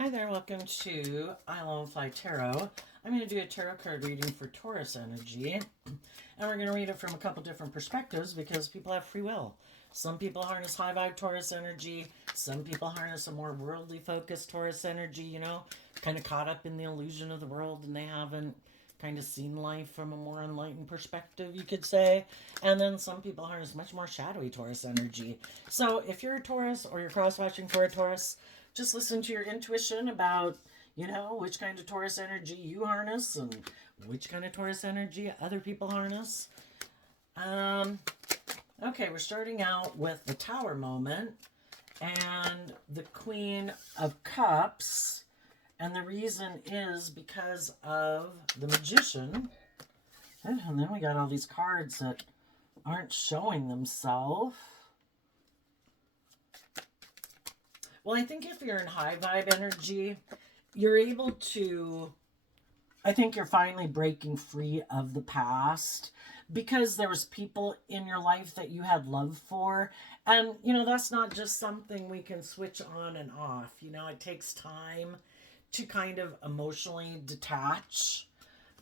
Hi there, welcome to I Love Fly Tarot. I'm going to do a tarot card reading for Taurus energy, and we're going to read it from a couple different perspectives because people have free will. Some people harness high vibe Taurus energy, some people harness a more worldly focused Taurus energy, kind of caught up in the illusion of the world and they haven't kind of seen life from a more enlightened perspective, you could say. And then some people harness much more shadowy Taurus energy. So if you're a Taurus or you're cross watching for a Taurus, just listen to your intuition about, which kind of Taurus energy you harness and which kind of Taurus energy other people harness. Okay, we're starting out with the Tower moment and the Queen of Cups. And the reason is because of the Magician. And then we got all these cards that aren't showing themselves. Well, I think if you're in high vibe energy, you're able to, I think you're finally breaking free of the past because there was people in your life that you had love for. And, that's not just something we can switch on and off. It takes time to kind of emotionally detach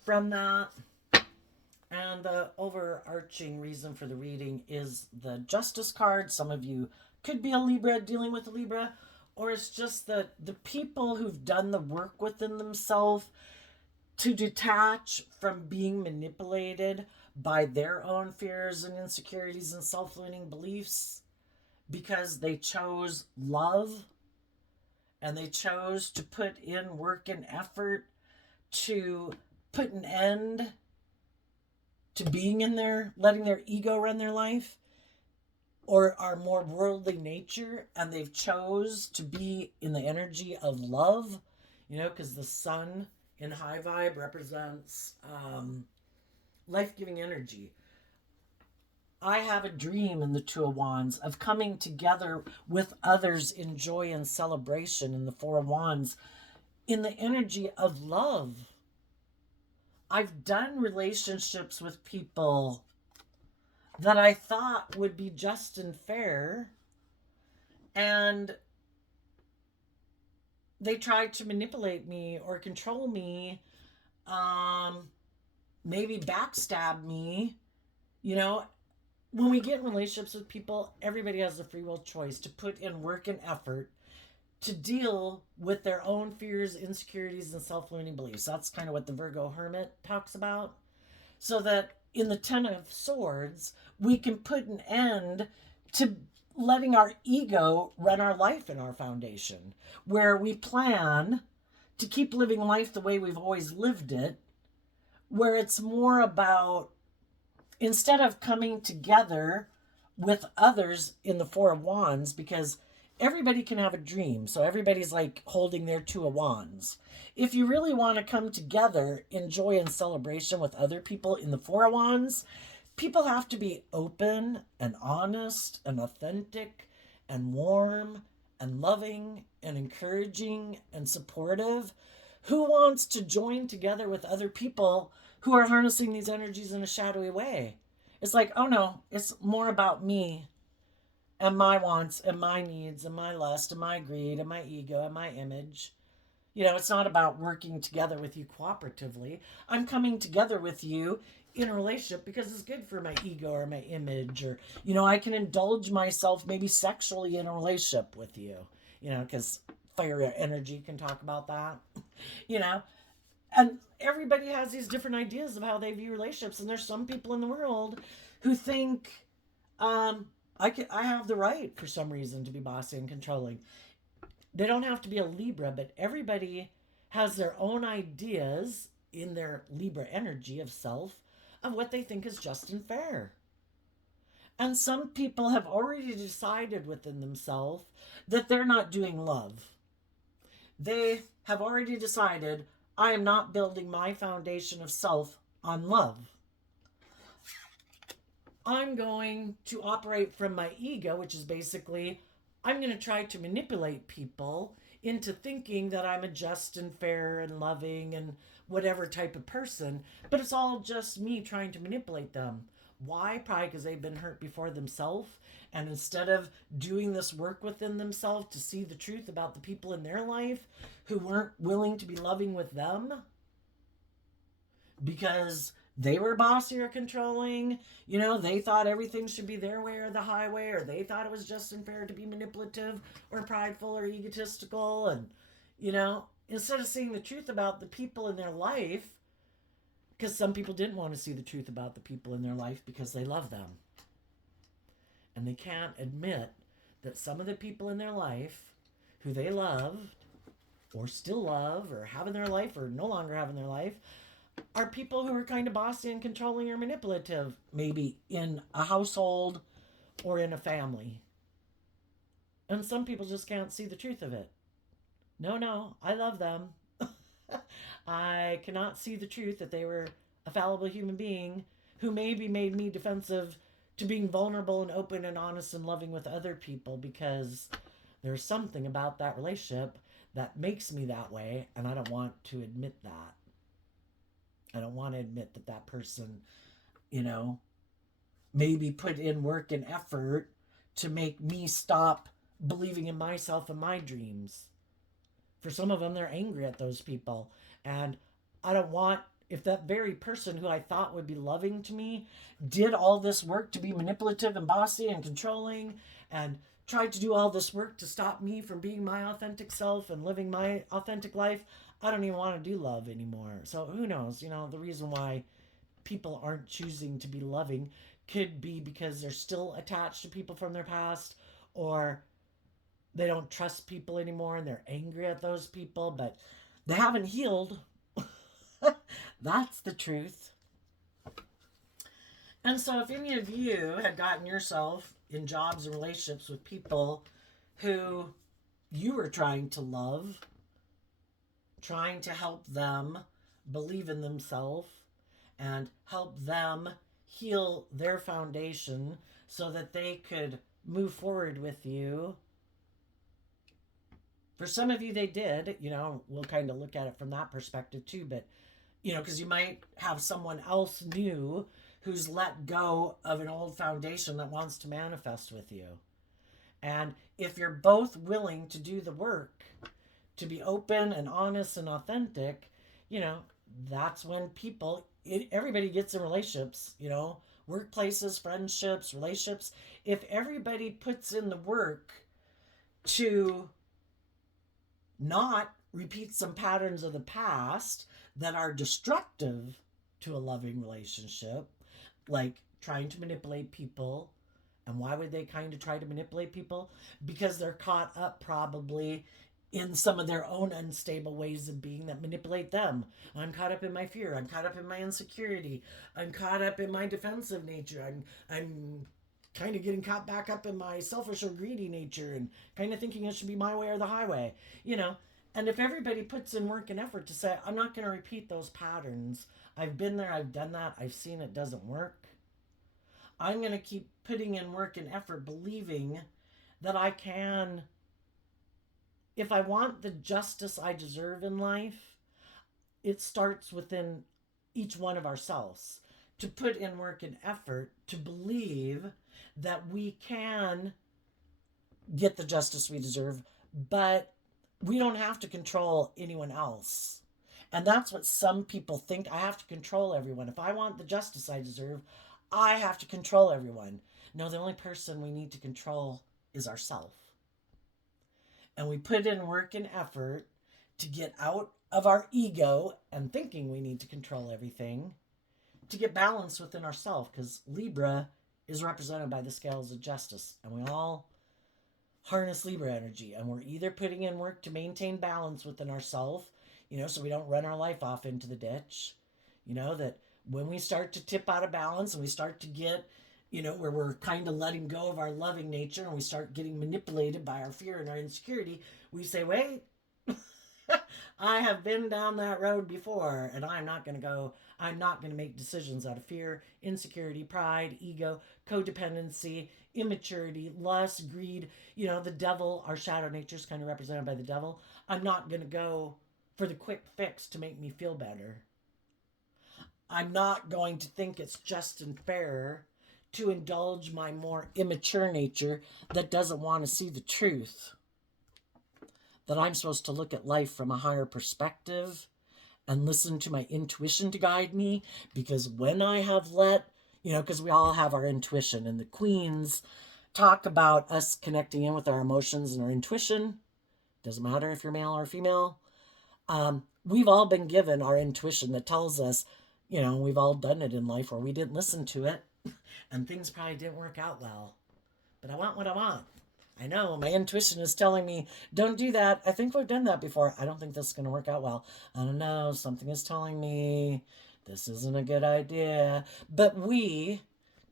from that. And the overarching reason for the reading is the Justice card. Some of you could be a Libra dealing with a Libra, or it's just that the people who've done the work within themselves to detach from being manipulated by their own fears and insecurities and self-limiting beliefs because they chose love and they chose to put in work and effort to put an end to being in there, letting their ego run their life, or are more worldly nature, and they've chose to be in the energy of love, because the sun in high vibe represents life-giving energy. I have a dream in the Two of Wands of coming together with others in joy and celebration in the Four of Wands in the energy of love. I've done relationships with people that I thought would be just and fair, and they tried to manipulate me or control me, maybe backstab me. When we get in relationships with people, everybody has the free will choice to put in work and effort to deal with their own fears, insecurities, and self-limiting beliefs. That's kind of what the Virgo Hermit talks about. So that in the Ten of Swords, we can put an end to letting our ego run our life in our foundation, where we plan to keep living life the way we've always lived it, where it's more about, instead of coming together with others in the Four of Wands, because everybody can have a dream, so everybody's like holding their Two of Wands. If you really want to come together in joy and celebration with other people in the Four of Wands, people have to be open and honest and authentic and warm and loving and encouraging and supportive. Who wants to join together with other people who are harnessing these energies in a shadowy way? It's like, oh no, it's more about me and my wants and my needs and my lust and my greed and my ego and my image. It's not about working together with you cooperatively. I'm coming together with you in a relationship because it's good for my ego or my image, or, I can indulge myself maybe sexually in a relationship with you, because fire energy can talk about that, and everybody has these different ideas of how they view relationships. And there's some people in the world who think, I have the right for some reason to be bossy and controlling. They don't have to be a Libra, but everybody has their own ideas in their Libra energy of self of what they think is just and fair. And some people have already decided within themselves that they're not doing love. They have already decided, I am not building my foundation of self on love. I'm going to operate from my ego, which is basically, I'm going to try to manipulate people into thinking that I'm a just and fair and loving and whatever type of person, but it's all just me trying to manipulate them. Why? Probably because they've been hurt before themselves. And instead of doing this work within themselves to see the truth about the people in their life who weren't willing to be loving with them because they were bossy or controlling, they thought everything should be their way or the highway, or they thought it was just unfair to be manipulative or prideful or egotistical. And, instead of seeing the truth about the people in their life, because some people didn't want to see the truth about the people in their life because they love them. And they can't admit that some of the people in their life who they loved or still love or have in their life or no longer have in their life are people who are kind of bossy and controlling or manipulative, maybe in a household or in a family. And some people just can't see the truth of it. No, I love them. I cannot see the truth that they were a fallible human being who maybe made me defensive to being vulnerable and open and honest and loving with other people, because there's something about that relationship that makes me that way, and I don't want to admit that. I don't want to admit that that person, maybe put in work and effort to make me stop believing in myself and my dreams. For some of them, they're angry at those people. And I don't want, if that very person who I thought would be loving to me did all this work to be manipulative and bossy and controlling and tried to do all this work to stop me from being my authentic self and living my authentic life, I don't even want to do love anymore. So who knows? The reason why people aren't choosing to be loving could be because they're still attached to people from their past, or they don't trust people anymore and they're angry at those people, but they haven't healed. That's the truth. And so if any of you had gotten yourself in jobs and relationships with people who you were trying to love, trying to help them believe in themselves and help them heal their foundation so that they could move forward with you. For some of you, they did. We'll kind of look at it from that perspective too. But, because you might have someone else new who's let go of an old foundation that wants to manifest with you. And if you're both willing to do the work, to be open and honest and authentic, that's when everybody gets in relationships, workplaces, friendships, relationships. If everybody puts in the work to not repeat some patterns of the past that are destructive to a loving relationship, like trying to manipulate people. And why would they kind of try to manipulate people? Because they're caught up probably in some of their own unstable ways of being that manipulate them. I'm caught up in my fear. I'm caught up in my insecurity. I'm caught up in my defensive nature. I'm kind of getting caught back up in my selfish or greedy nature and kind of thinking it should be my way or the highway, And if everybody puts in work and effort to say, I'm not going to repeat those patterns. I've been there. I've done that. I've seen it doesn't work. I'm going to keep putting in work and effort, believing that I can. If I want the justice I deserve in life, it starts within each one of ourselves to put in work and effort to believe that we can get the justice we deserve, but we don't have to control anyone else. And that's what some people think. I have to control everyone. If I want the justice I deserve, I have to control everyone. No, the only person we need to control is ourselves. And we put in work and effort to get out of our ego and thinking we need to control everything, to get balance within ourselves, because Libra is represented by the scales of justice, and we all harness Libra energy, and we're either putting in work to maintain balance within ourselves, so we don't run our life off into the ditch, that when we start to tip out of balance and we start to get, where we're kind of letting go of our loving nature and we start getting manipulated by our fear and our insecurity, we say, wait, I have been down that road before, and I'm not going to make decisions out of fear, insecurity, pride, ego, codependency, immaturity, lust, greed. The devil, our shadow nature is kind of represented by the devil. I'm not going to go for the quick fix to make me feel better. I'm not going to think it's just and fair to indulge my more immature nature that doesn't want to see the truth. That I'm supposed to look at life from a higher perspective and listen to my intuition to guide me. Because when I have let, because we all have our intuition, and the queens talk about us connecting in with our emotions and our intuition. Doesn't matter if you're male or female. We've all been given our intuition that tells us, we've all done it in life where we didn't listen to it and things probably didn't work out well. But I want what I want. I know my intuition is telling me, don't do that. I think we've done that before. I don't think this is going to work out well. I don't know. Something is telling me this isn't a good idea. But we,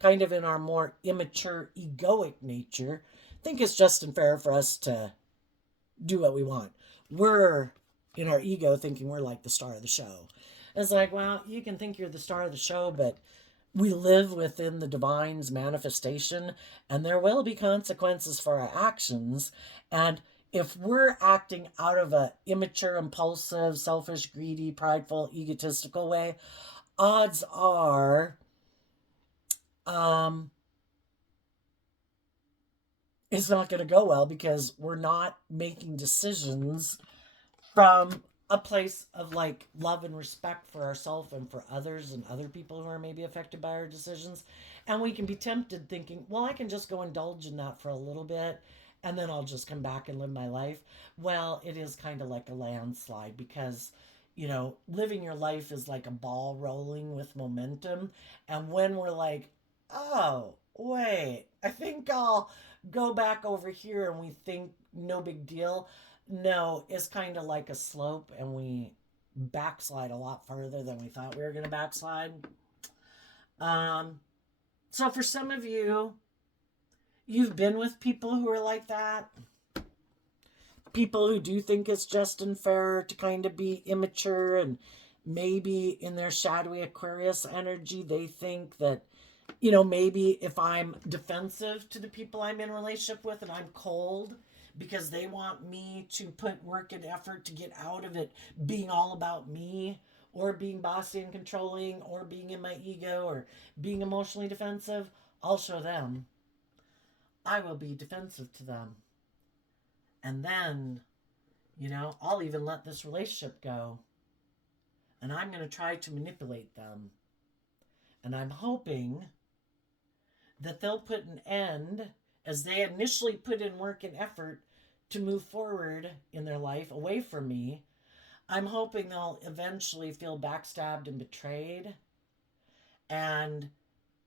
kind of in our more immature, egoic nature, think it's just and fair for us to do what we want. We're in our ego thinking we're like the star of the show. It's like, well, you can think you're the star of the show, but we live within the divine's manifestation, and there will be consequences for our actions. And if we're acting out of a immature, impulsive, selfish, greedy, prideful, egotistical way, odds are um, it's not going to go well because we're not making decisions from a place of like love and respect for ourselves and for others and other people who are maybe affected by our decisions. And we can be tempted thinking, well, I can just go indulge in that for a little bit and then I'll just come back and live my life. Well, it is kind of like a landslide because, living your life is like a ball rolling with momentum. And when we're like, oh, wait, I think I'll go back over here and we think no big deal. No, it's kind of like a slope, and we backslide a lot further than we thought we were going to backslide. Um, so, for some of you, you've been with people who are like that. People who do think it's just and fair to kind of be immature, and maybe in their shadowy Aquarius energy, they think that, maybe if I'm defensive to the people I'm in a relationship with and I'm cold, because they want me to put work and effort to get out of it being all about me or being bossy and controlling or being in my ego or being emotionally defensive, I'll show them. I will be defensive to them. And then, I'll even let this relationship go. And I'm going to try to manipulate them. And I'm hoping that they'll put an end, as they initially put in work and effort to move forward in their life away from me. I'm hoping they'll eventually feel backstabbed and betrayed. And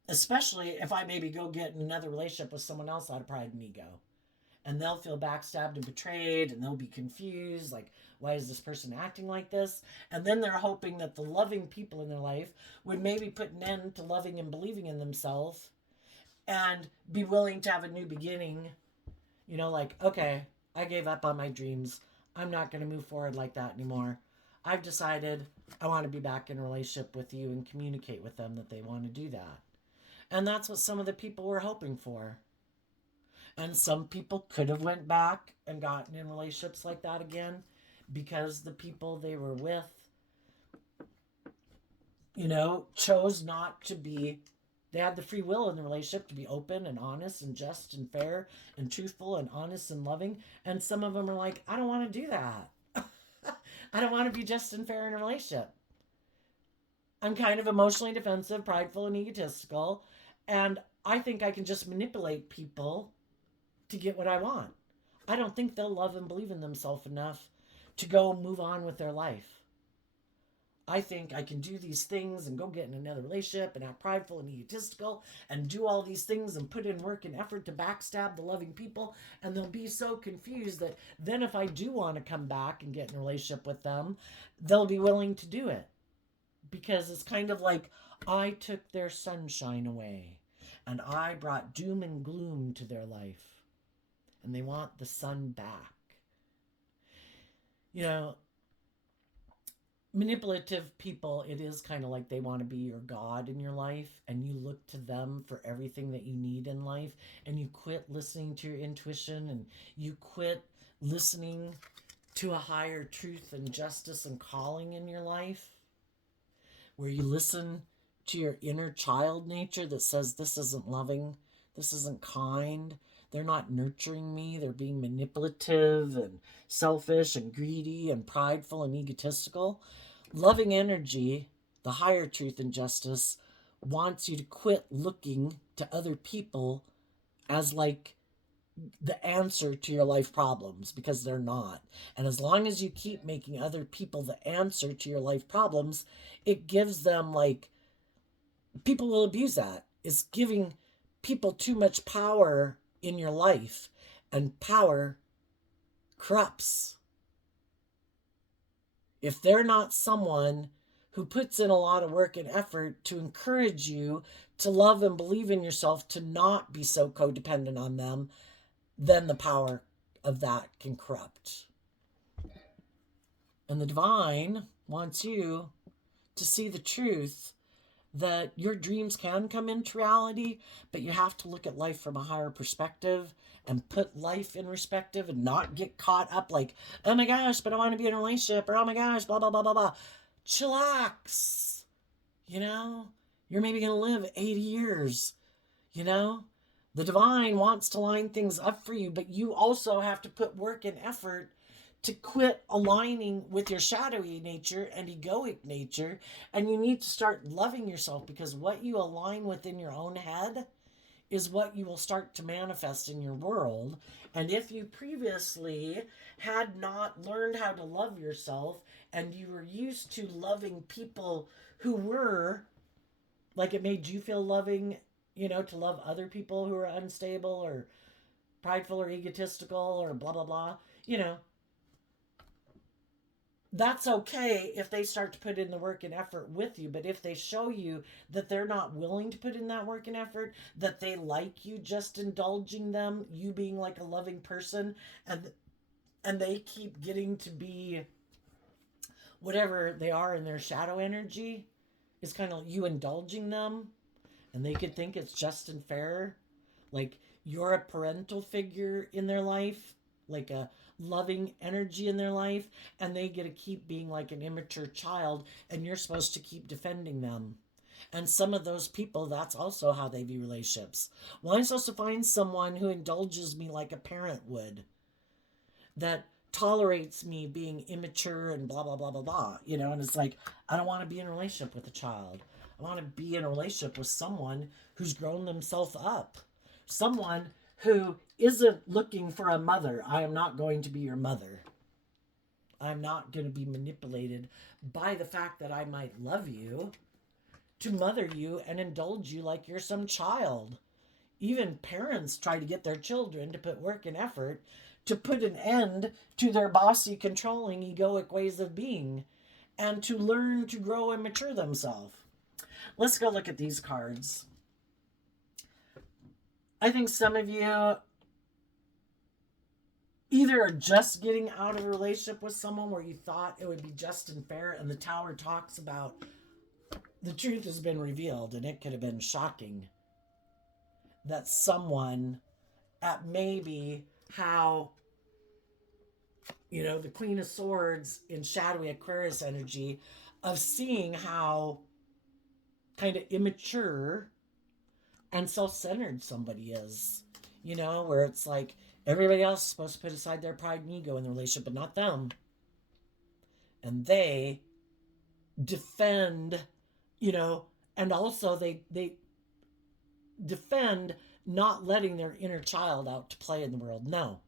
especially if I maybe go get in another relationship with someone else out of pride and ego. And they'll feel backstabbed and betrayed, and they'll be confused, like, why is this person acting like this? And then they're hoping that the loving people in their life would maybe put an end to loving and believing in themselves and be willing to have a new beginning. Like, okay, I gave up on my dreams. I'm not going to move forward like that anymore. I've decided I want to be back in a relationship with you and communicate with them that they want to do that. And that's what some of the people were hoping for. And some people could have went back and gotten in relationships like that again because the people they were with, chose not to be. They had the free will in the relationship to be open and honest and just and fair and truthful and honest and loving. And some of them are like, I don't want to do that. I don't want to be just and fair in a relationship. I'm kind of emotionally defensive, prideful, and egotistical. And I think I can just manipulate people to get what I want. I don't think they'll love and believe in themselves enough to go move on with their life. I think I can do these things and go get in another relationship and act prideful and egotistical and do all these things and put in work and effort to backstab the loving people. And they'll be so confused that then if I do want to come back and get in a relationship with them, they'll be willing to do it. Because it's kind of like I took their sunshine away and I brought doom and gloom to their life. And they want the sun back. Manipulative people, it is kind of like they want to be your God in your life, and you look to them for everything that you need in life, and you quit listening to your intuition, and you quit listening to a higher truth and justice and calling in your life. where you listen to your inner child nature that says, this isn't loving, this isn't kind, they're not nurturing me, they're being manipulative and selfish and greedy and prideful and egotistical. Loving energy, the higher truth and justice, wants you to quit looking to other people as like the answer to your life problems, because they're not. And as long as you keep making other people the answer to your life problems, it gives them like, people will abuse that. It's giving people too much power in your life, and power corrupts. If they're not someone who puts in a lot of work and effort to encourage you to love and believe in yourself, to not be so codependent on them, then the power of that can corrupt. And the divine wants you to see the truth that your dreams can come into reality, but you have to look at life from a higher perspective and put life in perspective and not get caught up like, oh my gosh, but I want to be in a relationship, or oh my gosh, blah, blah, blah, blah, blah. Chillax. You know, you're maybe going to live 80 years. You know, the divine wants to line things up for you, but you also have to put work and effort to quit aligning with your shadowy nature and egoic nature. And you need to start loving yourself, because what you align with in your own head is what you will start to manifest in your world. And if you previously had not learned how to love yourself, and you were used to loving people who were like, it made you feel loving, you know, to love other people who are unstable or prideful or egotistical or blah, blah, blah, you know, that's okay if they start to put in the work and effort with you. But if they show you that they're not willing to put in that work and effort, that they like you just indulging them, you being like a loving person, and they keep getting to be whatever they are in their shadow energy, is kind of you indulging them, and they could think it's just and fair, like you're a parental figure in their life, like a loving energy in their life, and they get to keep being like an immature child, and you're supposed to keep defending them. And some of those people, that's also how they view relationships. Well, I'm supposed to find someone who indulges me like a parent would, that tolerates me being immature and blah, blah, blah, blah, blah. You know, and it's like, I don't want to be in a relationship with a child. I want to be in a relationship with someone who's grown themselves up. Someone who isn't looking for a mother. I am not going to be your mother. I'm not going to be manipulated by the fact that I might love you to mother you and indulge you like you're some child. Even parents try to get their children to put work and effort to put an end to their bossy, controlling, egoic ways of being, and to learn to grow and mature themselves. Let's go look at these cards. I think some of you either are just getting out of a relationship with someone where you thought it would be just and fair, and the Tower talks about the truth has been revealed, and it could have been shocking that someone at maybe how, you know, the Queen of Swords in shadowy Aquarius energy, of seeing how kind of immature and self-centered somebody is, you know, where it's like everybody else is supposed to put aside their pride and ego in the relationship, but not them. And they defend, you know, and also they defend not letting their inner child out to play in the world. No.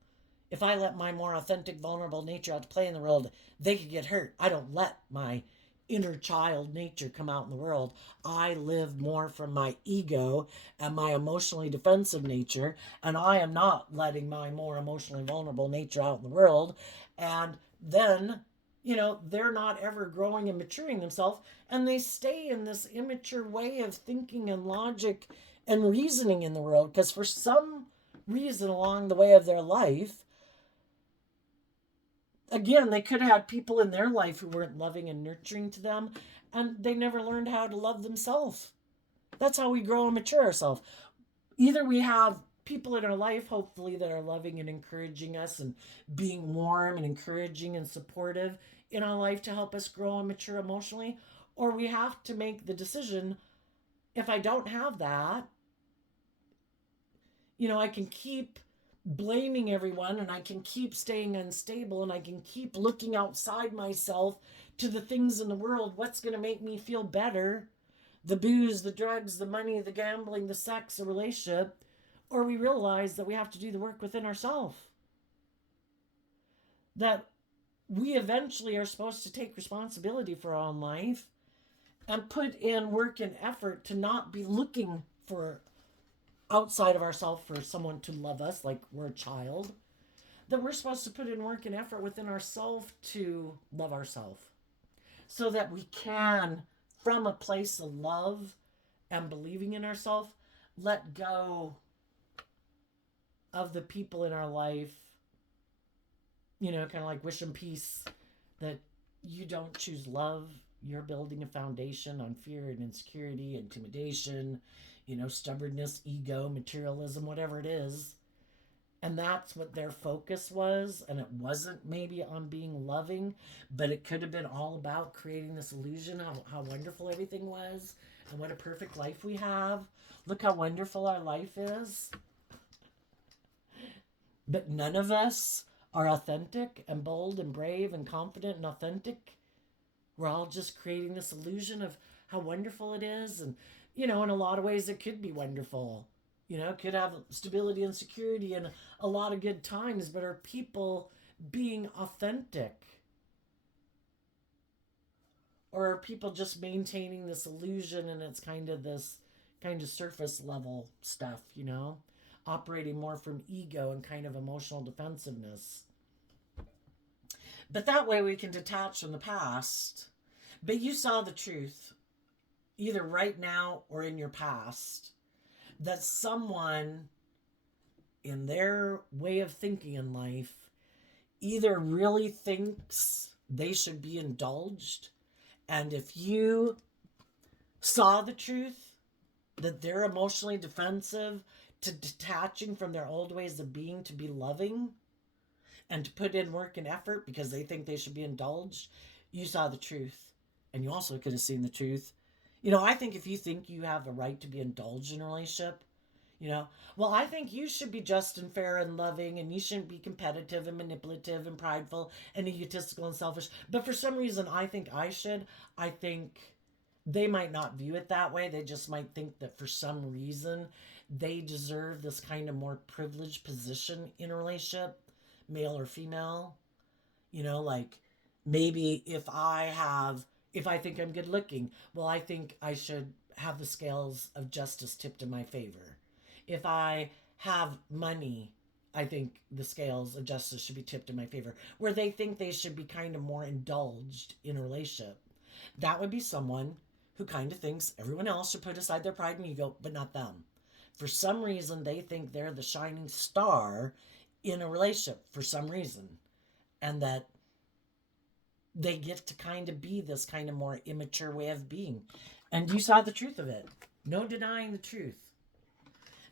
If I let my more authentic, vulnerable nature out to play in the world, they could get hurt. I don't let my inner child nature come out in the world. I live more from my ego and my emotionally defensive nature, and I am not letting my more emotionally vulnerable nature out in the world. And then, you know, they're not ever growing and maturing themselves, and they stay in this immature way of thinking and logic and reasoning in the world, because for some reason along the way of their life, again, they could have had people in their life who weren't loving and nurturing to them, and they never learned how to love themselves. That's how we grow and mature ourselves. Either we have people in our life, hopefully, that are loving and encouraging us and being warm and encouraging and supportive in our life to help us grow and mature emotionally, Or we have to make the decision, if I don't have that, I can keep blaming everyone, and I can keep staying unstable, and I can keep looking outside myself to the things in the world. What's going to make me feel better? The booze, the drugs, the money, the gambling, the sex, the relationship. Or we realize that we have to do the work within ourselves. That we eventually are supposed to take responsibility for our own life and put in work and effort to not be looking for outside of ourselves for someone to love us like we're a child. That we're supposed to put in work and effort within ourselves to love ourselves, so that we can, from a place of love and believing in ourselves, let go of the people in our life, kind of like wish them peace, that you don't choose love. You're building a foundation on fear and insecurity, intimidation, stubbornness, ego, materialism, whatever it is. And that's what their focus was. And it wasn't maybe on being loving, but it could have been all about creating this illusion of how wonderful everything was and what a perfect life we have. Look how wonderful our life is. But none of us are authentic and bold and brave and confident and authentic. We're all just creating this illusion of how wonderful it is. And, in a lot of ways, it could be wonderful. It could have stability and security and a lot of good times, but are people being authentic? Or are people just maintaining this illusion, and it's kind of this kind of surface level stuff, operating more from ego and kind of emotional defensiveness? But that way we can detach from the past. But you saw the truth, either right now or in your past, that someone in their way of thinking in life either really thinks they should be indulged. And if you saw the truth, that they're emotionally defensive to detaching from their old ways of being to be loving and to put in work and effort because they think they should be indulged, you saw the truth. And you also could have seen the truth. I think if you think you have the right to be indulged in a relationship, well, I think you should be just and fair and loving, and you shouldn't be competitive and manipulative and prideful and egotistical and selfish. But for some reason, I think I should. I think they might not view it that way. They just might think that for some reason they deserve this kind of more privileged position in a relationship, male or female. Like maybe if I think I'm good looking, well, I think I should have the scales of justice tipped in my favor. If I have money, I think the scales of justice should be tipped in my favor. Where they think they should be kind of more indulged in a relationship. That would be someone who kind of thinks everyone else should put aside their pride and ego, but not them. For some reason, they think they're the shining star in a relationship for some reason. And that they get to kind of be this kind of more immature way of being. And you saw the truth of it. No denying the truth.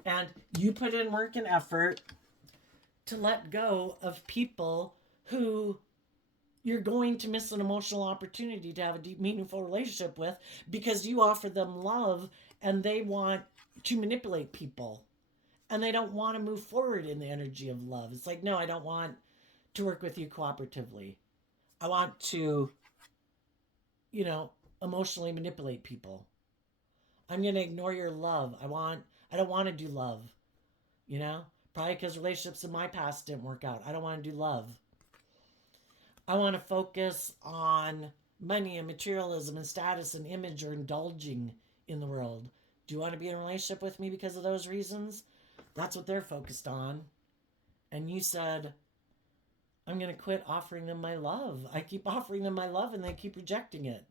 And you put in work and effort to let go of people who you're going to miss an emotional opportunity to have a deep, meaningful relationship with because you offer them love and they want to manipulate people. And they don't want to move forward in the energy of love. It's like, no, I don't want to work with you cooperatively. I want to, emotionally manipulate people. I'm going to ignore your love. I don't want to do love, probably because relationships in my past didn't work out. I don't want to do love. I want to focus on money and materialism and status and image or indulging in the world. Do you want to be in a relationship with me because of those reasons? That's what they're focused on. And you said, I'm going to quit offering them my love. I keep offering them my love and they keep rejecting it.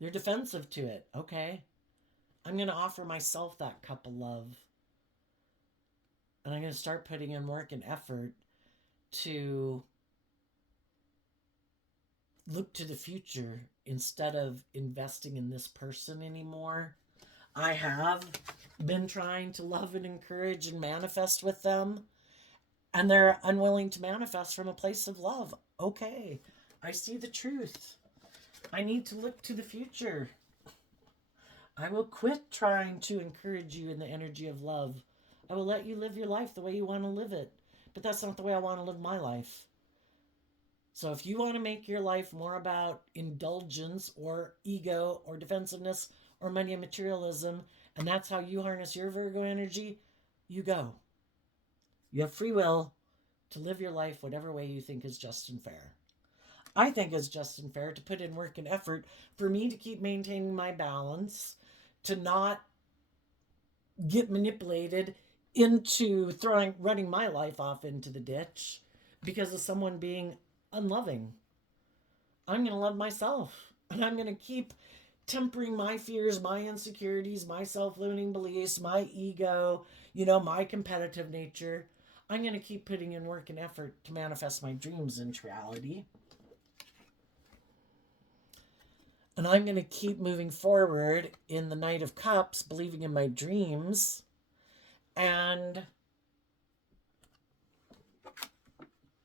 They're defensive to it. Okay. I'm going to offer myself that cup of love. And I'm going to start putting in work and effort to look to the future instead of investing in this person anymore. I have been trying to love and encourage and manifest with them. And they're unwilling to manifest from a place of love. Okay, I see the truth. I need to look to the future. I will quit trying to encourage you in the energy of love. I will let you live your life the way you want to live it. But that's not the way I want to live my life. So if you want to make your life more about indulgence or ego or defensiveness or money and materialism, and that's how you harness your Virgo energy, you go. You have free will to live your life whatever way you think is just and fair. I think it's just and fair to put in work and effort for me to keep maintaining my balance, to not get manipulated into running my life off into the ditch because of someone being unloving. I'm going to love myself, and I'm going to keep tempering my fears, my insecurities, my self-limiting beliefs, my ego, my competitive nature. I'm going to keep putting in work and effort to manifest my dreams into reality. And I'm going to keep moving forward in the Knight of Cups, believing in my dreams, and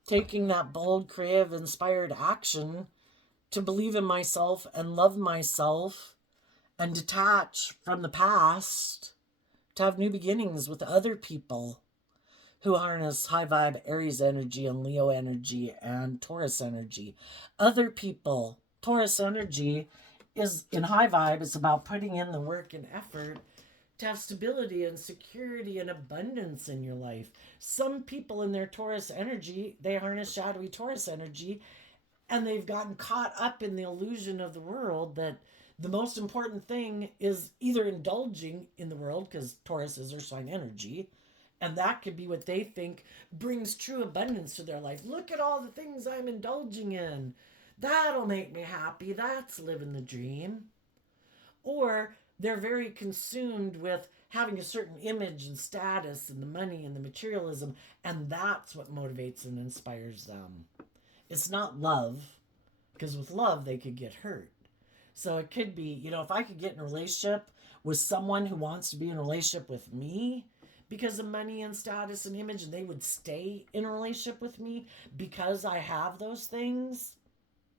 taking that bold, creative, inspired action to believe in myself and love myself and detach from the past to have new beginnings with other people who harness high vibe Aries energy and Leo energy and Taurus energy. Other people, Taurus energy is in high vibe, it's about putting in the work and effort to have stability and security and abundance in your life. Some people in their Taurus energy, they harness shadowy Taurus energy, and they've gotten caught up in the illusion of the world that the most important thing is either indulging in the world, because Taurus is their sign energy, and that could be what they think brings true abundance to their life. Look at all the things I'm indulging in. That'll make me happy. That's living the dream. Or they're very consumed with having a certain image and status and the money and the materialism, and that's what motivates and inspires them. It's not love, because with love they could get hurt. So it could be, if I could get in a relationship with someone who wants to be in a relationship with me because of money and status and image, and they would stay in a relationship with me because I have those things,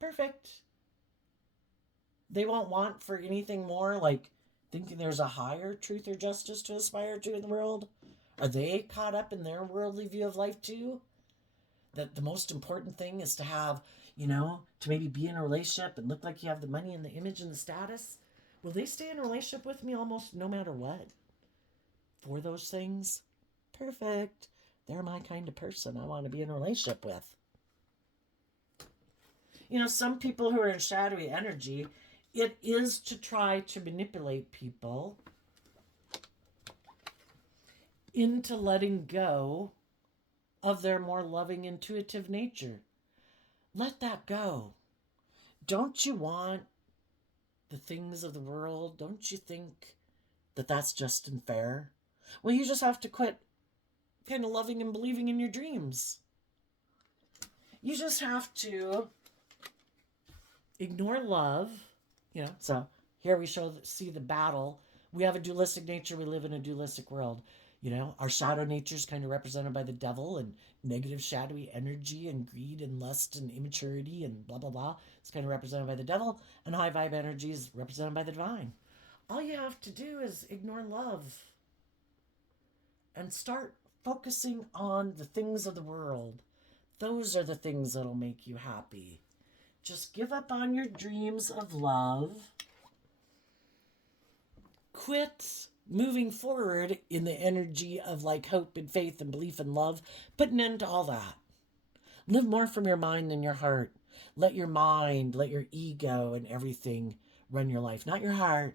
perfect. They won't want for anything more, like thinking there's a higher truth or justice to aspire to in the world. Are they caught up in their worldly view of life too? That the most important thing is to have, to maybe be in a relationship and look like you have the money and the image and the status? Will they stay in a relationship with me almost no matter what? For those things? Perfect. They're my kind of person I want to be in a relationship with. Some people who are in shadowy energy, it is to try to manipulate people into letting go of their more loving, intuitive nature. Let that go. Don't you want the things of the world? Don't you think that that's just and fair? Well, you just have to quit kind of loving and believing in your dreams. You just have to ignore love. So here we see the battle. We have a dualistic nature. We live in a dualistic world. Our shadow nature is kind of represented by the devil, and negative shadowy energy and greed and lust and immaturity and blah, blah, blah. It's kind of represented by the devil, and high vibe energy is represented by the divine. All you have to do is ignore love and start focusing on the things of the world. Those are the things that'll make you happy. Just give up on your dreams of love. Quit moving forward in the energy of hope and faith and belief and love. Put an end to all that. Live more from your mind than your heart. Let your mind, let your ego and everything run your life. Not your heart,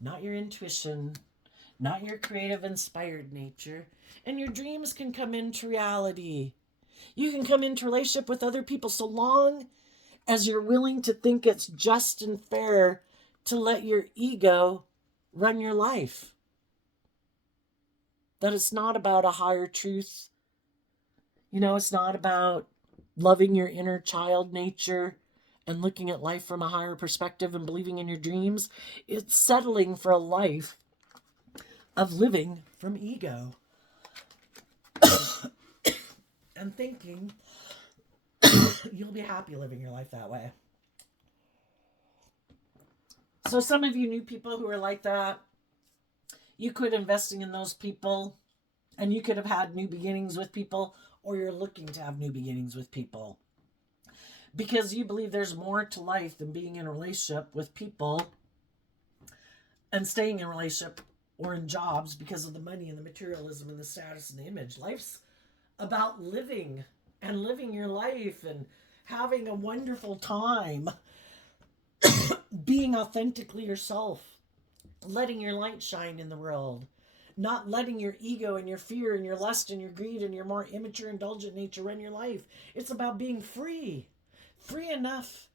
not your intuition, not your creative, inspired nature. And your dreams can come into reality. You can come into relationship with other people so long as you're willing to think it's just and fair to let your ego run your life. That it's not about a higher truth. It's not about loving your inner child nature and looking at life from a higher perspective and believing in your dreams. It's settling for a life of living from ego and thinking you'll be happy living your life that way. So some of you knew people who were like that. You quit investing in those people, and you could have had new beginnings with people, or you're looking to have new beginnings with people because you believe there's more to life than being in a relationship with people and staying in a relationship or in jobs because of the money and the materialism and the status and the image. Life's about living and living your life and having a wonderful time, being authentically yourself, letting your light shine in the world, not letting your ego and your fear and your lust and your greed and your more immature, indulgent nature run your life. It's about being free, free enough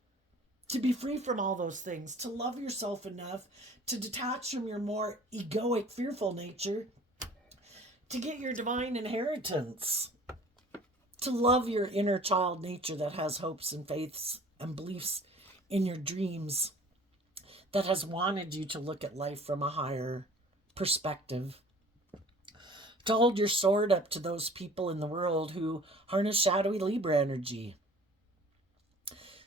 to be free from all those things, to love yourself enough, to detach from your more egoic, fearful nature, to get your divine inheritance, to love your inner child nature that has hopes and faiths and beliefs in your dreams, that has wanted you to look at life from a higher perspective, to hold your sword up to those people in the world who harness shadowy Libra energy,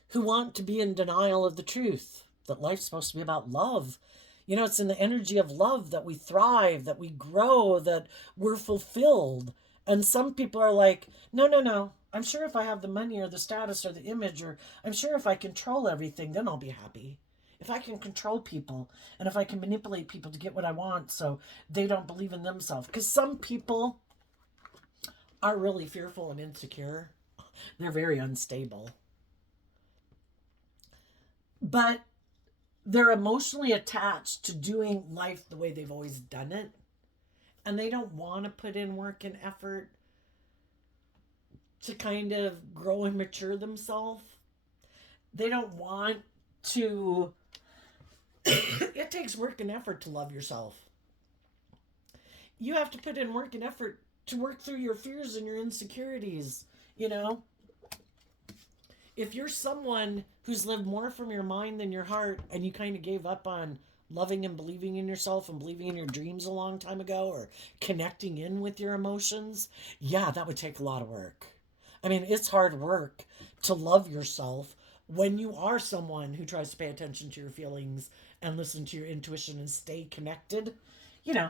who want to be in denial of the truth that life's supposed to be about love. You know, it's in the energy of love that we thrive, that we grow, that we're fulfilled. And some people are like, no, no, no. I'm sure if I have the money or the status or the image, or I'm sure if I control everything, then I'll be happy. If I can control people and if I can manipulate people to get what I want so they don't believe in themselves. Because some people are really fearful and insecure. They're very unstable. But they're emotionally attached to doing life the way they've always done it. And they don't want to put in work and effort to kind of grow and mature themselves. They don't want to. It takes work and effort to love yourself. You have to put in work and effort to work through your fears and your insecurities, you know? If you're someone who's lived more from your mind than your heart and you kind of gave up on loving and believing in yourself and believing in your dreams a long time ago or connecting in with your emotions, yeah, that would take a lot of work. I mean, it's hard work to love yourself when you are someone who tries to pay attention to your feelings and listen to your intuition and stay connected. You know,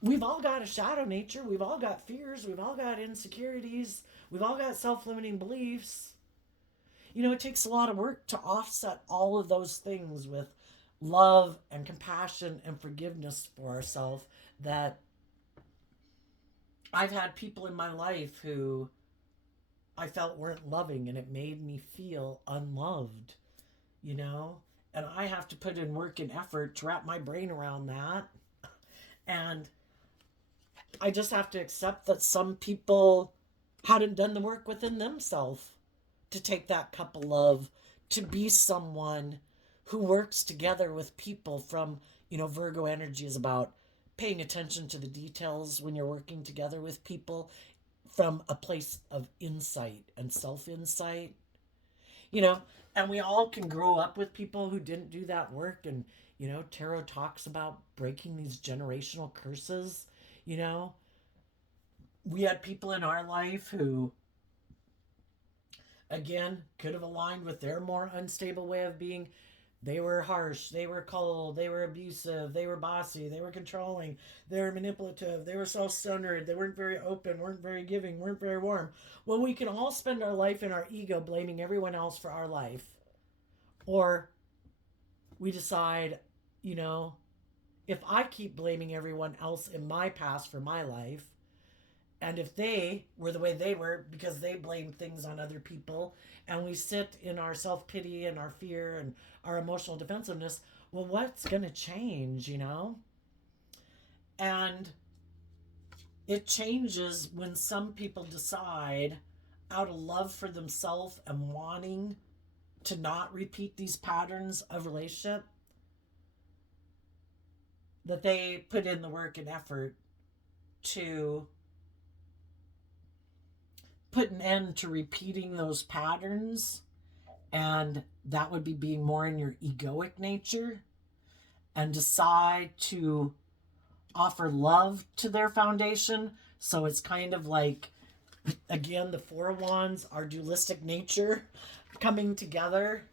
we've all got a shadow nature. We've all got fears. We've all got insecurities. We've all got self-limiting beliefs. You know, it takes a lot of work to offset all of those things with love and compassion and forgiveness for ourselves. That I've had people in my life who I felt weren't loving, and it made me feel unloved, you know? And I have to put in work and effort to wrap my brain around that. And I just have to accept that some people hadn't done the work within themselves to take that cup of love, to be someone who works together with people from, you know, Virgo energy is about paying attention to the details when you're working together with people from a place of insight and self-insight, you know, and we all can grow up with people who didn't do that work. And, you know, tarot talks about breaking these generational curses, you know. We had people in our life who, again, could have aligned with their more unstable way of being. They were harsh, they were cold, they were abusive, they were bossy, they were controlling, they were manipulative, they were self-centered, they weren't very open, weren't very giving, weren't very warm. Well, we can all spend our life in our ego blaming everyone else for our life. Or we decide, you know, if I keep blaming everyone else in my past for my life, and if they were the way they were because they blamed things on other people, and we sit in our self-pity and our fear and our emotional defensiveness, well, what's going to change, you know? And it changes when some people decide, out of love for themselves and wanting to not repeat these patterns of relationship, that they put in the work and effort to put an end to repeating those patterns. And that would be being more in your egoic nature, and decide to offer love to their foundation. So it's kind of like, again, the Four of Wands, our dualistic nature coming together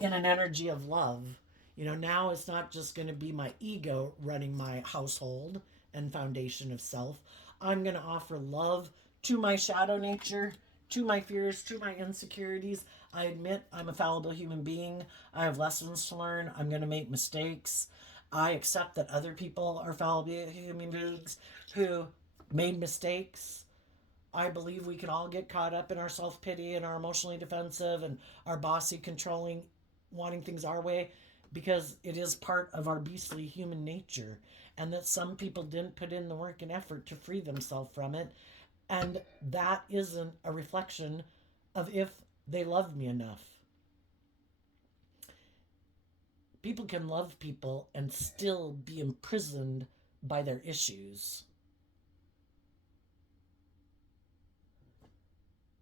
in an energy of love. Now it's not just going to be my ego running my household and foundation of self. I'm going to offer love to my shadow nature, to my fears, to my insecurities. I admit I'm a fallible human being. I have lessons to learn. I'm going to make mistakes. I accept that other people are fallible human beings who made mistakes. I believe we can all get caught up in our self pity and our emotionally defensive and our bossy controlling, wanting things our way, because it is part of our beastly human nature. And that some people didn't put in the work and effort to free themselves from it. And that isn't a reflection of if they loved me enough. People can love people and still be imprisoned by their issues.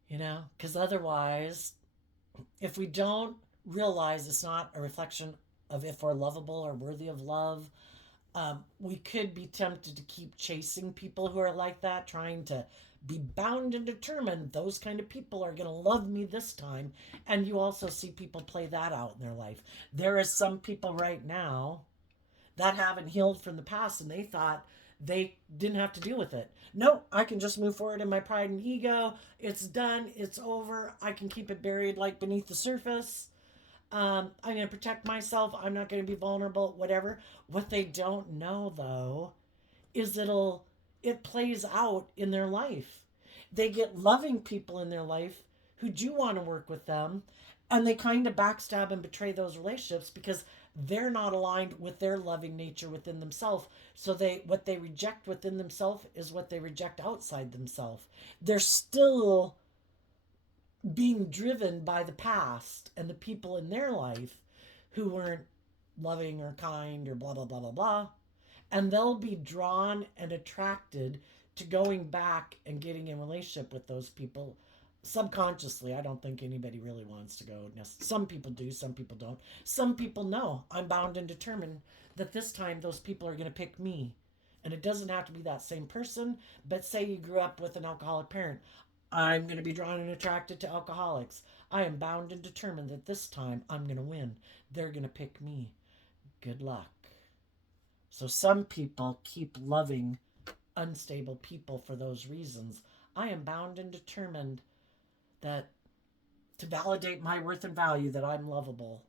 Because otherwise, if we don't realize it's not a reflection of if we're lovable or worthy of love, we could be tempted to keep chasing people who are like that, trying to be bound and determined those kind of people are going to love me this time. And you also see people play that out in their life. There are some people right now that haven't healed from the past and they thought they didn't have to deal with it. No, I can just move forward in my pride and ego. It's done. It's over. I can keep it buried like beneath the surface. I'm going to protect myself. I'm not going to be vulnerable, whatever. What they don't know, though, is it plays out in their life. They get loving people in their life who do want to work with them, and they kind of backstab and betray those relationships because they're not aligned with their loving nature within themselves. So what they reject within themselves is what they reject outside themselves. They're still being driven by the past and the people in their life who weren't loving or kind or blah, blah, blah, blah, blah. And they'll be drawn and attracted to going back and getting in relationship with those people subconsciously. I don't think anybody really wants to go. Some people do, some people don't. Some people know I'm bound and determined that this time those people are going to pick me. And it doesn't have to be that same person, but say you grew up with an alcoholic parent. I'm going to be drawn and attracted to alcoholics. I am bound and determined that this time I'm going to win. They're going to pick me. Good luck. So some people keep loving unstable people for those reasons. I am bound and determined that to validate my worth and value that I'm lovable.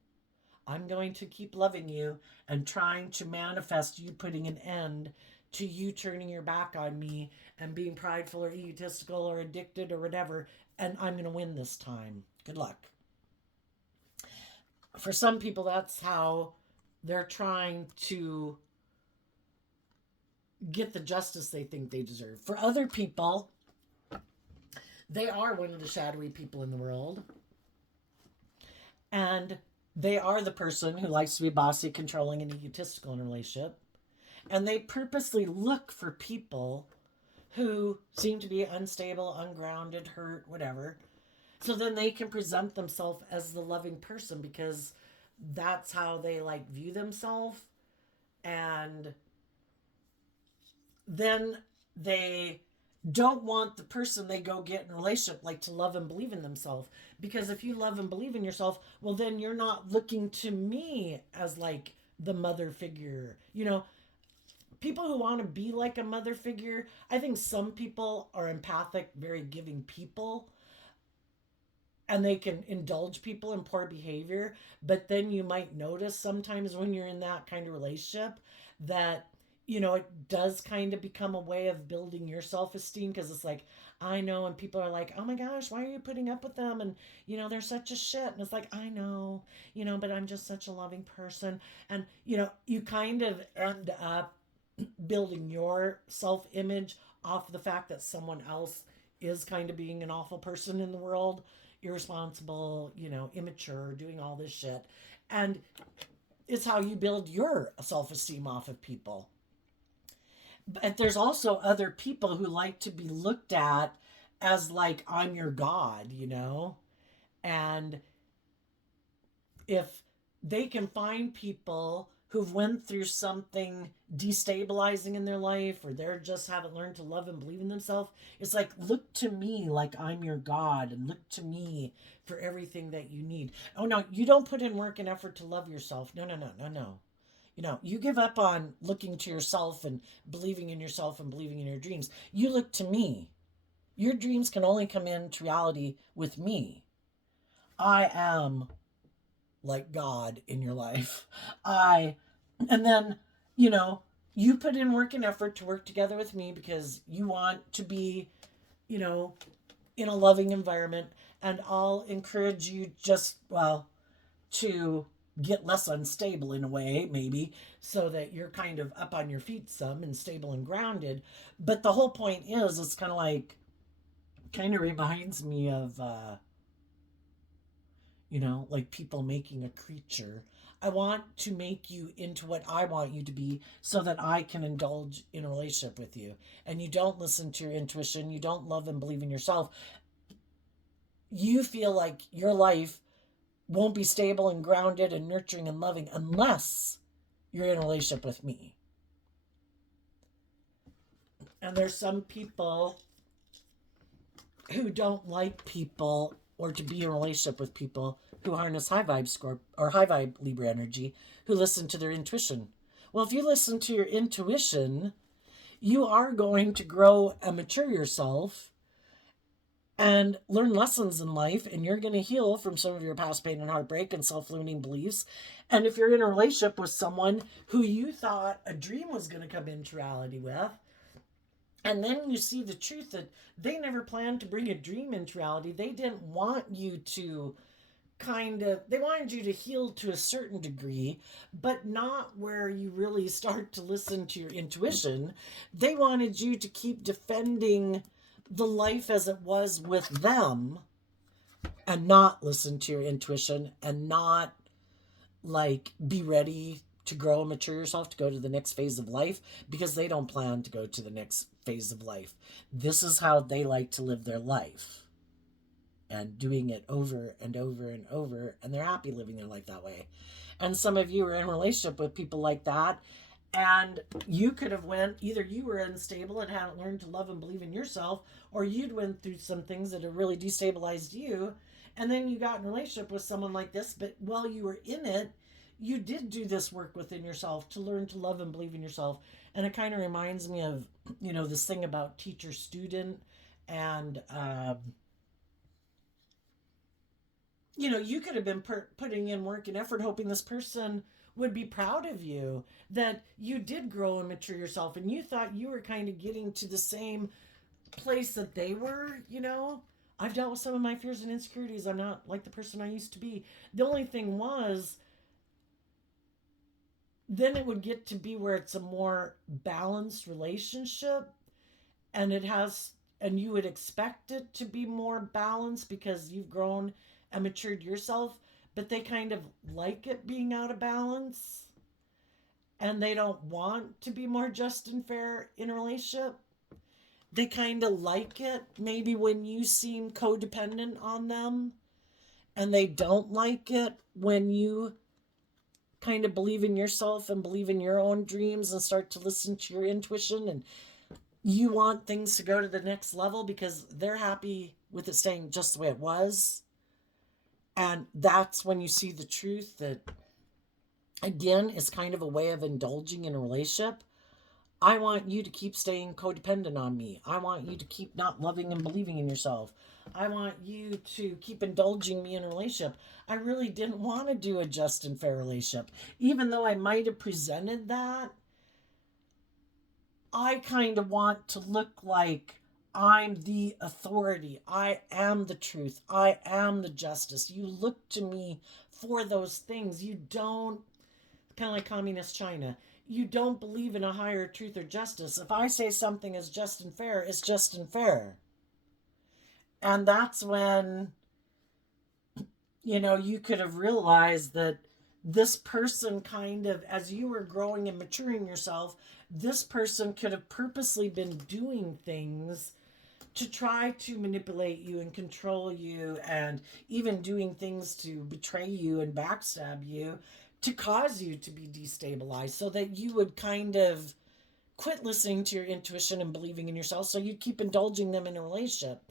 I'm going to keep loving you and trying to manifest you putting an end to you turning your back on me and being prideful or egotistical or addicted or whatever, and I'm going to win this time. Good luck. For some people, that's how they're trying to get the justice they think they deserve. For other people, they are one of the shadowy people in the world. And they are the person who likes to be bossy, controlling, and egotistical in a relationship. And they purposely look for people who seem to be unstable, ungrounded, hurt, whatever. So then they can present themselves as the loving person because that's how they view themselves. And then they don't want the person they go get in a relationship to love and believe in themselves. Because if you love and believe in yourself, well, then you're not looking to me as the mother figure. People who want to be like a mother figure, I think some people are empathic, very giving people, and they can indulge people in poor behavior. But then you might notice sometimes when you're in that kind of relationship that it does kind of become a way of building your self-esteem, because it's I know, and people are like, oh my gosh, why are you putting up with them? And, they're such a shit. And it's I know, but I'm just such a loving person. And, you kind of end up building your self-image off the fact that someone else is kind of being an awful person in the world, irresponsible, immature, doing all this shit. And it's how you build your self-esteem off of people. But there's also other people who like to be looked at as I'm your God, and if they can find people who've went through something destabilizing in their life, or they're just haven't learned to love and believe in themselves. It's like, look to me like I'm your God, and look to me for everything that you need. Oh no, you don't put in work and effort to love yourself. No, no, no, no, no. You give up on looking to yourself and believing in yourself and believing in your dreams. You look to me. Your dreams can only come into reality with me. I am like God in your life. I, and then, you know, you put in work and effort to work together with me because you want to be, you know, in a loving environment. And I'll encourage you just, well, to get less unstable in a way, maybe, so that you're kind of up on your feet some and stable and grounded. But the whole point is, it's kind of like, kind of reminds me of, like people making a creature. I want to make you into what I want you to be so that I can indulge in a relationship with you. And you don't listen to your intuition, you don't love and believe in yourself. You feel like your life won't be stable and grounded and nurturing and loving unless you're in a relationship with me. And there's some people who don't like people or to be in a relationship with people who harness high vibe score or high vibe Libra energy, who listen to their intuition. Well, if you listen to your intuition, you are going to grow and mature yourself and learn lessons in life, and you're going to heal from some of your past pain and heartbreak and self-limiting beliefs. And if you're in a relationship with someone who you thought a dream was going to come into reality with, and then you see the truth that they never planned to bring a dream into reality. They didn't want you to they wanted you to heal to a certain degree, but not where you really start to listen to your intuition. They wanted you to keep defending the life as it was with them and not listen to your intuition and not like be ready to grow and mature yourself to go to the next phase of life, because they don't plan to go to the next phase of life. This is how they like to live their life and doing it over and over and over, and they're happy living their life that way. And some of you are in a relationship with people like that, and you could have went, either you were unstable and hadn't learned to love and believe in yourself, or you'd went through some things that have really destabilized you, and then you got in a relationship with someone like this. But while you were in it, you did do this work within yourself to learn to love and believe in yourself. And it kind of reminds me of, this thing about teacher student. And you could have been putting in work and effort hoping this person would be proud of you, that you did grow and mature yourself, and you thought you were kind of getting to the same place that they were. I've dealt with some of my fears and insecurities. I'm not like the person I used to be. The only thing was, then it would get to be where it's a more balanced relationship, and you would expect it to be more balanced because you've grown and matured yourself, but they kind of like it being out of balance, and they don't want to be more just and fair in a relationship. They kind of like it maybe when you seem codependent on them, and they don't like it when you kind of believe in yourself and believe in your own dreams and start to listen to your intuition, and you want things to go to the next level because they're happy with it staying just the way it was. And that's when you see the truth that, again, is kind of a way of indulging in a relationship. I want you to keep staying codependent on me. I want you to keep not loving and believing in yourself. I want you to keep indulging me in a relationship. I really didn't want to do a just and fair relationship. Even though I might have presented that, I kind of want to look like I'm the authority. I am the truth. I am the justice. You look to me for those things. You don't, kind of like communist China, you don't believe in a higher truth or justice. If I say something is just and fair, it's just and fair. And that's when, you could have realized that this person, kind of, as you were growing and maturing yourself, this person could have purposely been doing things to try to manipulate you and control you, and even doing things to betray you and backstab you, to cause you to be destabilized so that you would kind of quit listening to your intuition and believing in yourself, so you'd keep indulging them in a relationship.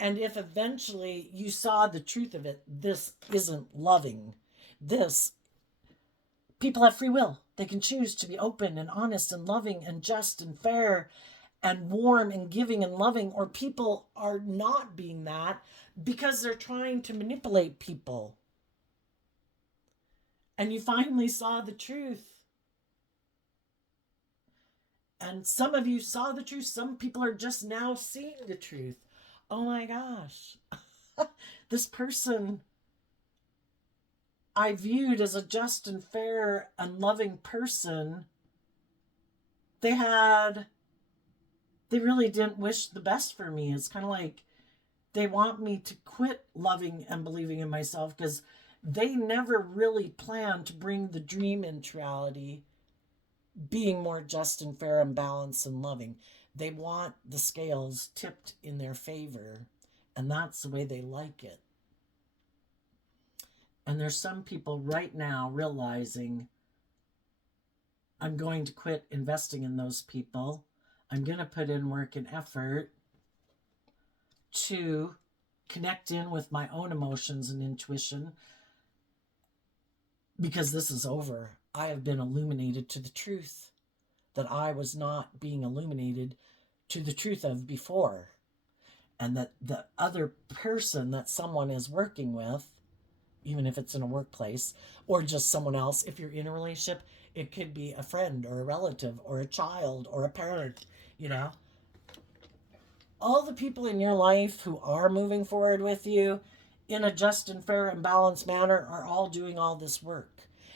And if eventually you saw the truth of it, this isn't loving. This, people have free will. They can choose to be open and honest and loving and just and fair and warm and giving and loving, or people are not being that because they're trying to manipulate people. And you finally saw the truth. And some of you saw the truth. Some people are just now seeing the truth. Oh my gosh. This person I viewed as a just and fair and loving person, they really didn't wish the best for me. It's kind of like they want me to quit loving and believing in myself because they never really planned to bring the dream into reality, being more just and fair and balanced and loving. They want the scales tipped in their favor, and that's the way they like it. And there's some people right now realizing, I'm going to quit investing in those people. I'm going to put in work and effort to connect in with my own emotions and intuition, because this is over. I have been illuminated to the truth that I was not being illuminated to the truth of before. And that the other person that someone is working with, even if it's in a workplace or just someone else, if you're in a relationship, it could be a friend or a relative or a child or a parent, you know. All the people in your life who are moving forward with you in a just and fair and balanced manner are all doing all this work.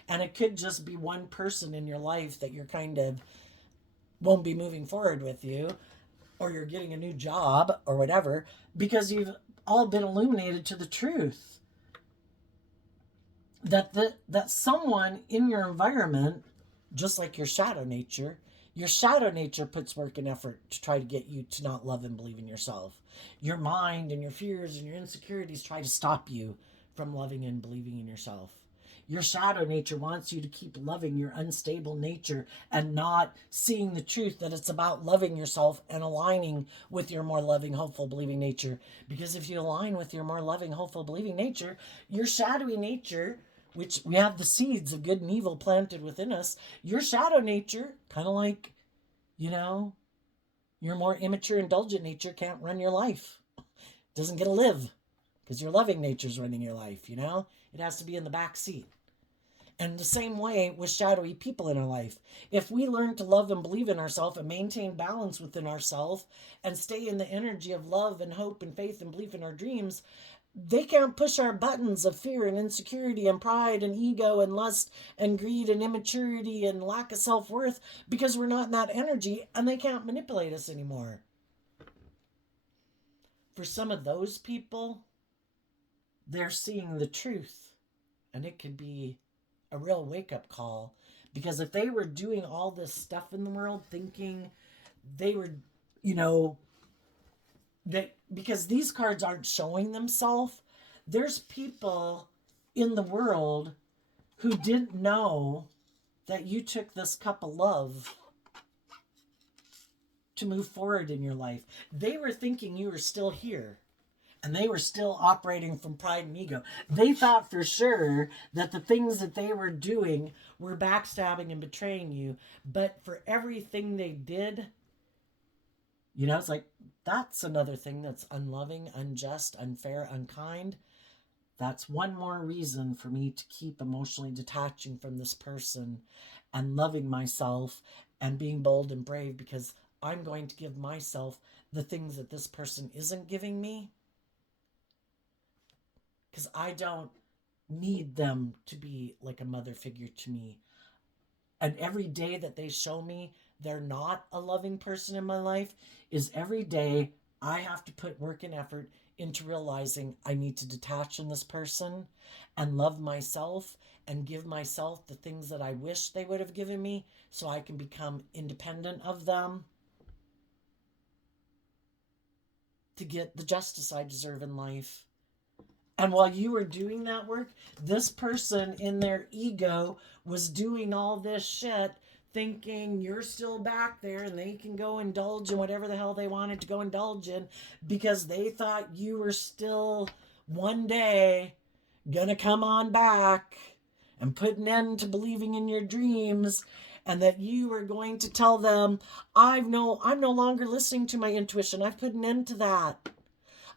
And it could just be one person in your life that you're kind of won't be moving forward with you, or you're getting a new job or whatever, because you've all been illuminated to the truth that someone in your environment, just like your shadow nature puts work and effort to try to get you to not love and believe in yourself. Your mind and your fears and your insecurities try to stop you from loving and believing in yourself. Your shadow nature wants you to keep loving your unstable nature and not seeing the truth that it's about loving yourself and aligning with your more loving, hopeful, believing nature. Because if you align with your more loving, hopeful, believing nature, your shadowy nature, which we have the seeds of good and evil planted within us, your shadow nature, kind of like, you know, your more immature, indulgent nature can't run your life. Doesn't get to live because your loving nature's running your life, you know? It has to be in the back seat. And the same way with shadowy people in our life. If we learn to love and believe in ourselves and maintain balance within ourselves and stay in the energy of love and hope and faith and belief in our dreams, they can't push our buttons of fear and insecurity and pride and ego and lust and greed and immaturity and lack of self-worth, because we're not in that energy, and they can't manipulate us anymore. For some of those people, they're seeing the truth, and it could be a real wake-up call, because if they were doing all this stuff in the world thinking they were, you know, that because these cards aren't showing themselves, there's people in the world who didn't know that you took this cup of love to move forward in your life. They were thinking you were still here, and they were still operating from pride and ego. They thought for sure that the things that they were doing were backstabbing and betraying you. But for everything they did, you know, it's like, that's another thing that's unloving, unjust, unfair, unkind. That's one more reason for me to keep emotionally detaching from this person and loving myself and being bold and brave, because I'm going to give myself the things that this person isn't giving me, because I don't need them to be like a mother figure to me. And every day that they show me they're not a loving person in my life is every day I have to put work and effort into realizing I need to detach from this person and love myself and give myself the things that I wish they would have given me, so I can become independent of them, to get the justice I deserve in life, And while you were doing that work, this person in their ego was doing all this shit, thinking you're still back there and they can go indulge in whatever the hell they wanted to go indulge in because they thought you were still one day gonna come on back and put an end to believing in your dreams, and that you were going to tell them, I'm no longer listening to my intuition. I've put an end to that.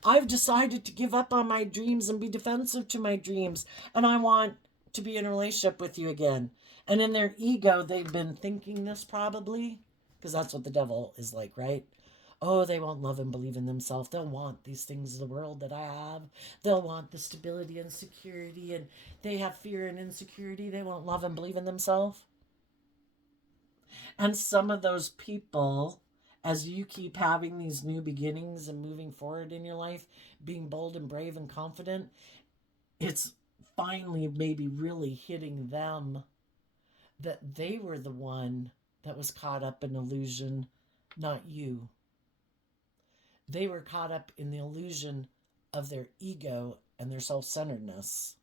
I've decided to give up on my dreams and be defensive to my dreams, and I want to be in a relationship with you again. And in their ego, they've been thinking this probably, because that's what the devil is like, right? Oh, they won't love and believe in themselves. They'll want these things of the world that I have. They'll want the stability and security, and they have fear and insecurity. They won't love and believe in themselves. And some of those people, as you keep having these new beginnings and moving forward in your life, being bold and brave and confident, it's finally maybe really hitting them that they were the one that was caught up in illusion, not you. They were caught up in the illusion of their ego and their self-centeredness.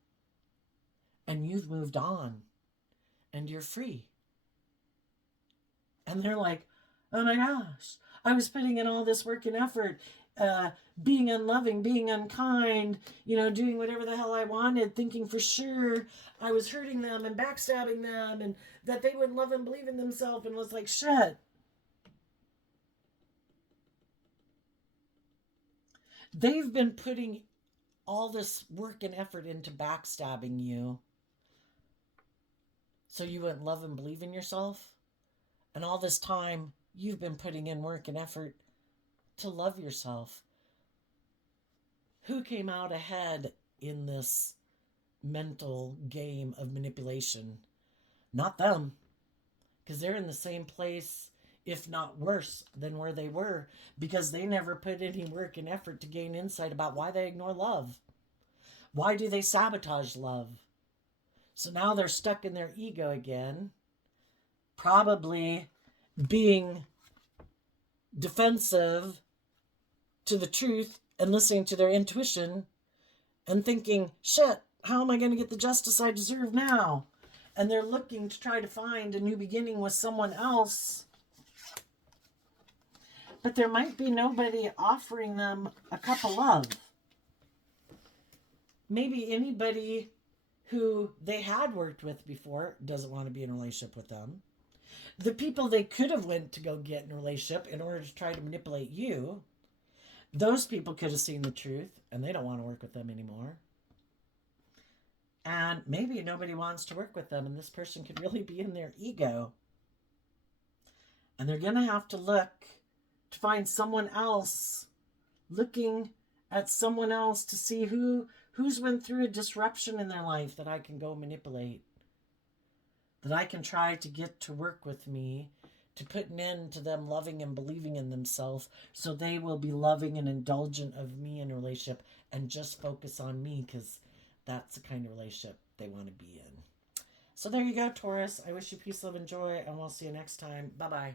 And you've moved on and you're free. And they're like, oh my gosh, I was putting in all this work and effort, being unloving, being unkind, doing whatever the hell I wanted, thinking for sure I was hurting them and backstabbing them and that they wouldn't love and believe in themselves, and was like, shit. They've been putting all this work and effort into backstabbing you so you wouldn't love and believe in yourself. And all this time, you've been putting in work and effort to love yourself. Who came out ahead in this mental game of manipulation? Not them, because they're in the same place, if not worse, than where they were, because they never put any work and effort to gain insight about why they ignore love. Why do they sabotage love? So now they're stuck in their ego again, probably being defensive to the truth and listening to their intuition and thinking, shit, how am I going to get the justice I deserve now? And they're looking to try to find a new beginning with someone else. But there might be nobody offering them a cup of love. Maybe anybody who they had worked with before doesn't want to be in a relationship with them. The people they could have went to go get in a relationship in order to try to manipulate you, those people could have seen the truth and they don't want to work with them anymore. And maybe nobody wants to work with them, and this person could really be in their ego. And they're going to have to look to find someone else, looking at someone else to see who's went through a disruption in their life that I can go manipulate, that I can try to get to work with me, to put an end to them loving and believing in themselves, so they will be loving and indulgent of me in a relationship and just focus on me, because that's the kind of relationship they want to be in. So there you go, Taurus. I wish you peace, love, and joy, and we'll see you next time. Bye-bye.